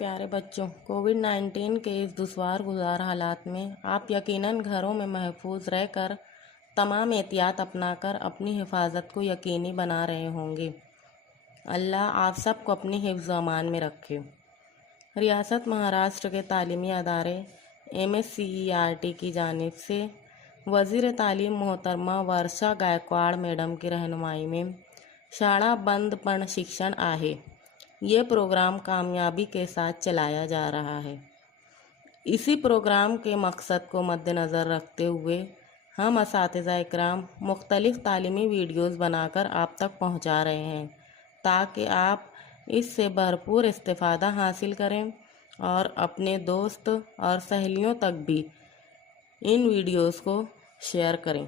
प्यारे बच्चों, कोविड-19 के इस दुश्वार गुज़ार हालात में आप यकीनन घरों में महफूज रहकर तमाम एहतियात अपनाकर अपनी हिफाजत को यकीनी बना रहे होंगे। अल्लाह आप सबको अपनी हिफ्ज़ अमान में रखे। रियासत महाराष्ट्र के तालीमी अदारे MSCERT की जानिब से वज़ीर तालीम मोहतरमा वर्षा गायकवाड़ मैडम की रहनुमाई में शाळा बंद पण शिक्षण आहे ये प्रोग्राम कामयाबी के साथ चलाया जा रहा है। इसी प्रोग्राम के मकसद को मद्देनज़र रखते हुए हम असातिज़ा इकराम मुख्तलिफ़ तालीमी वीडियोज़ बनाकर आप तक पहुंचा रहे हैं ताकि आप इससे भरपूर इस्तिफ़ादा हासिल करें और अपने दोस्त और सहेलियों तक भी इन वीडियोज़ को शेयर करें।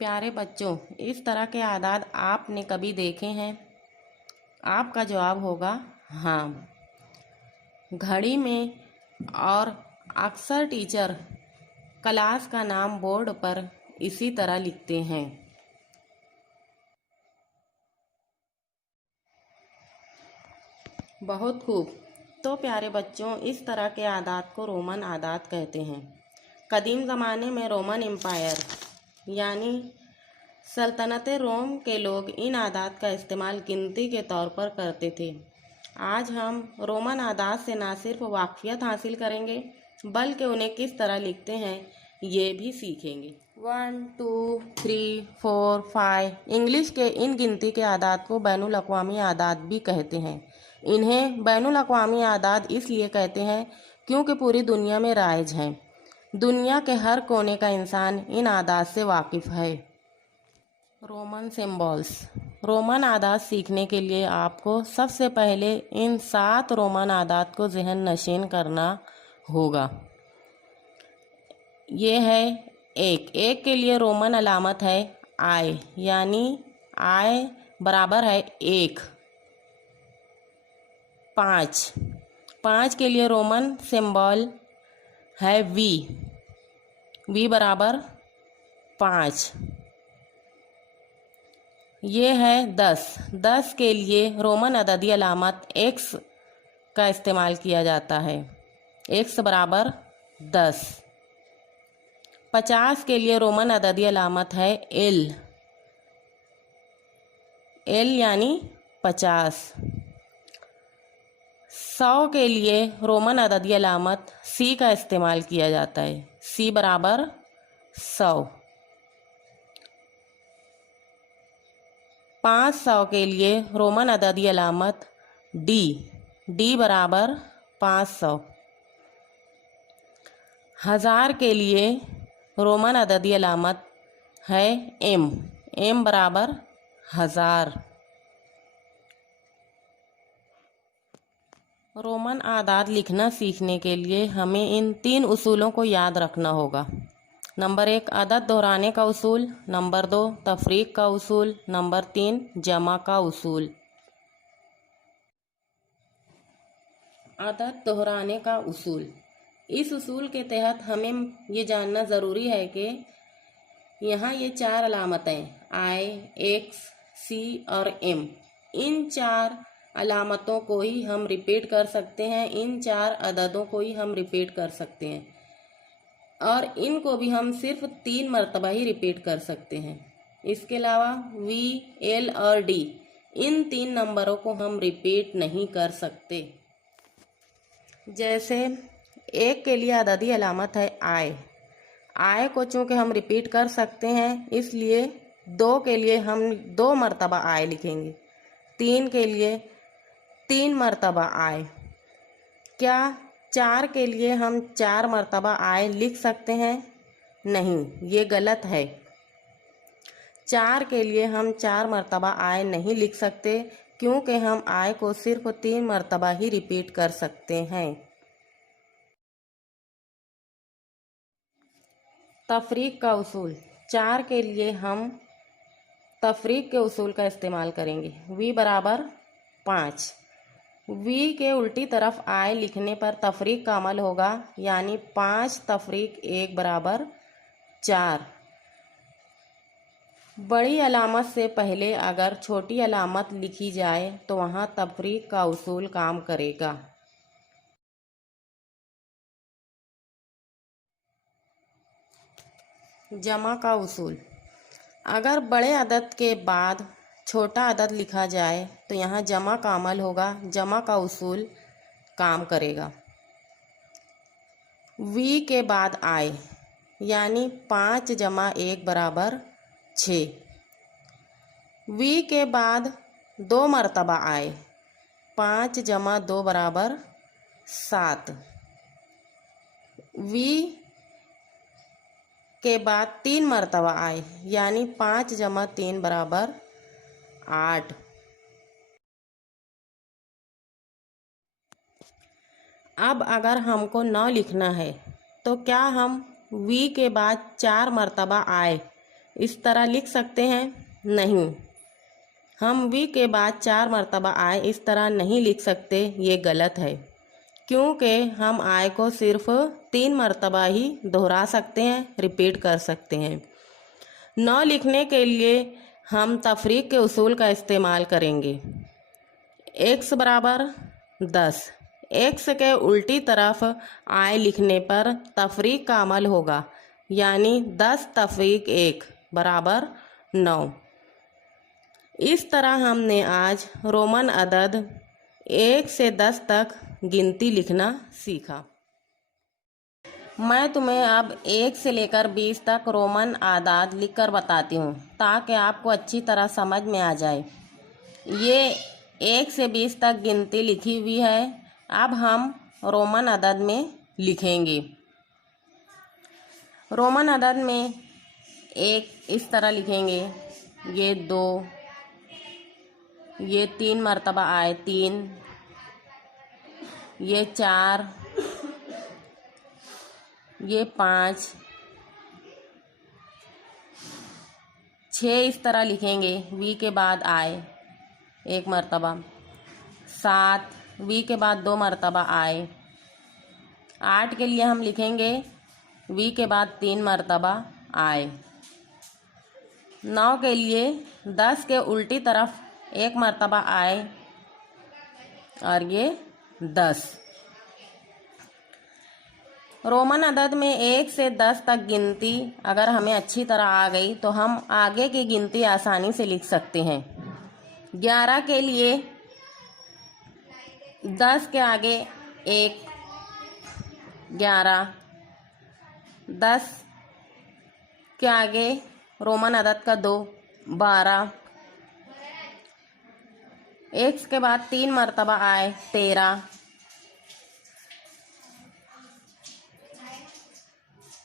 प्यारे बच्चों, इस तरह के आदात आपने कभी देखे हैं? आपका जवाब होगा हाँ। घड़ी में और अक्सर टीचर क्लास का नाम बोर्ड पर इसी तरह लिखते हैं। बहुत खूब। तो प्यारे बच्चों, इस तरह के आदात को रोमन आदात कहते हैं। कदीम ज़माने में रोमन एम्पायर यानी सल्तनत रोम के लोग इन आदात का इस्तेमाल गिनती के तौर पर करते थे। आज हम रोमन आदात से ना सिर्फ वाकफियत हासिल करेंगे बल्कि उन्हें किस तरह लिखते हैं ये भी सीखेंगे। 1 2 3 4 5 इंग्लिश के इन गिनती के आदात को बैनुल अक़वामी आदात भी कहते हैं। इन्हें बैनुल अक़वामी आदात इसलिए कहते हैं क्योंकि पूरी दुनिया में राइज हैं। दुनिया के हर कोने का इंसान इन आदात से वाकिफ़ है। Roman symbols. रोमन आदात सीखने के लिए आपको सबसे पहले इन 7 रोमन आदात को ज़हन नशीन करना होगा। ये है एक के लिए रोमन अलामत है आई, यानी आई बराबर है 1। 5 के लिए रोमन सिंबल है वी बराबर 5। ये है 10 के लिए रोमन अददी अलामत x का इस्तेमाल किया जाता है, x बराबर 10। 50 के लिए रोमन अददी अलामत है L यानी 50। 100 के लिए रोमन अददी अलामत C का इस्तेमाल किया जाता है, C बराबर 100। 500 के लिए रोमन अददी अलामत D बराबर 500। 1000 के लिए रोमन अददी अलामत है M बराबर 1000। रोमन आदात लिखना सीखने के लिए हमें इन 3 उसूलों को याद रखना होगा। नंबर 1 अदद दोहराने का उसूल, नंबर 2 तफरीक का उसूल, नंबर 3 जमा का उसूल। अदद दोहराने का उसूल। इस उसूल के तहत हमें ये जानना ज़रूरी है कि यहाँ ये 4 अलामतें I, X, C और M, इन 4 अलामतों को ही हम रिपीट कर सकते हैं, इन 4 अददों को ही हम रिपीट कर सकते हैं और इनको भी हम सिर्फ 3 मरतबा ही रिपीट कर सकते हैं। इसके अलावा V, L और D इन 3 नंबरों को हम रिपीट नहीं कर सकते। जैसे 1 के लिए अददी अलामत है I को चूँकि हम रिपीट कर सकते हैं इसलिए 2 के लिए हम 2 मरतबा I लिखेंगे। 3 के लिए 3 मर्तबा आए। क्या 4 के लिए हम 4 मर्तबा आए लिख सकते हैं? नहीं, ये गलत है। 4 के लिए हम 4 मर्तबा आए नहीं लिख सकते, क्योंकि हम आय को सिर्फ 3 मर्तबा ही रिपीट कर सकते हैं। तफरीक का उसूल। 4 के लिए हम तफरीक के उसूल का इस्तेमाल करेंगे। v बराबर 5। v के उल्टी तरफ आय लिखने पर तफरीक का अमल होगा, यानी 5 तफरीक 1 बराबर 4। बड़ी अलामत से पहले अगर छोटी अलामत लिखी जाए तो वहाँ तफरीक का उसूल काम करेगा। जमा का उसूल। अगर बड़े अदद के बाद छोटा अदद लिखा जाए तो यहाँ जमा का अमल होगा, जमा का उसूल काम करेगा। v के बाद आए, यानी 5 जमा 1 बराबर 6। v के बाद 2 मर्तबा आए, 5 जमा 2 बराबर 7। v के बाद 3 मर्तबा आए, यानी 5 जमा 3 बराबर 8। अब अगर हमको 9 लिखना है तो क्या हम v के बाद 4 मर्तबा आए इस तरह लिख सकते हैं? नहीं, हम v के बाद 4 मर्तबा आए इस तरह नहीं लिख सकते। ये गलत है, क्योंकि हम आय को सिर्फ 3 मर्तबा ही दोहरा सकते हैं, रिपीट कर सकते हैं। 9 लिखने के लिए हम तफरीक के उसूल का इस्तेमाल करेंगे। x बराबर 10। x के उल्टी तरफ आय लिखने पर तफरीक का अमल होगा, यानी 10 तफरीक 1 बराबर 9। इस तरह हमने आज रोमन अदद 1 से 10 तक गिनती लिखना सीखा। मैं तुम्हें अब 1 से लेकर 20 तक रोमन आदाद लिखकर बताती हूँ, ताकि आपको अच्छी तरह समझ में आ जाए। ये 1 से 20 तक गिनती लिखी हुई है। अब हम रोमन अदद में लिखेंगे। रोमन अदद में 1 इस तरह लिखेंगे, ये 2, ये 3 मर्तबा आए 3, ये 4, ये 5, 6 इस तरह लिखेंगे, v के बाद आए 1 मर्तबा, 7 v के बाद 2 मर्तबा आए, 8 के लिए हम लिखेंगे v के बाद 3 मर्तबा आए, 9 के लिए 10 के उल्टी तरफ 1 मर्तबा आए और ये 10। रोमन अदद में 1 से 10 तक गिनती अगर हमें अच्छी तरह आ गई तो हम आगे की गिनती आसानी से लिख सकते हैं। 11 के लिए 10 के आगे 1, 11, 10 के आगे रोमन अदद का 2, 12, x के बाद 3 मर्तबा आए 13,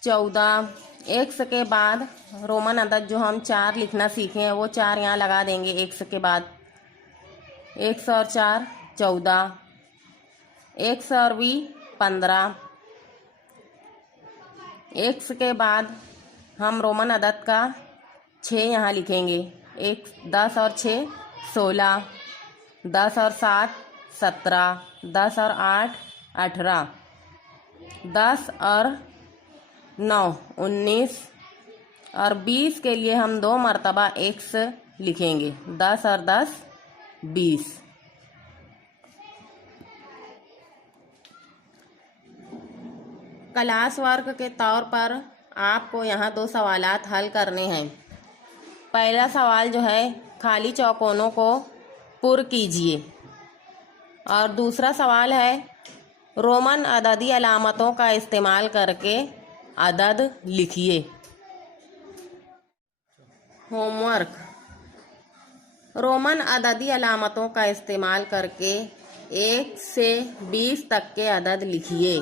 14, x के बाद रोमन अदद जो हम 4 लिखना सीखे हैं वो 4 यहाँ लगा देंगे। x के बाद x और 4 14, x और v 15, x के बाद हम रोमन अदद का 6 यहाँ लिखेंगे, 10 और 6 16, 10 और 7 17, 10 और 8 18, 10 और 9 19 और 20 के लिए हम 2 मर्तबा x लिखेंगे, 10 और 10 20। क्लास वर्क के तौर पर आपको यहाँ 2 सवालात हल करने हैं। पहला सवाल जो है खाली चौकोनों को पुर कीजिए और दूसरा सवाल है रोमन अददी अलामतों का इस्तेमाल करके अदद लिखिए। होमवर्क। रोमन अददी अलामतों का इस्तेमाल करके 1 से 20 तक के अदद लिखिए।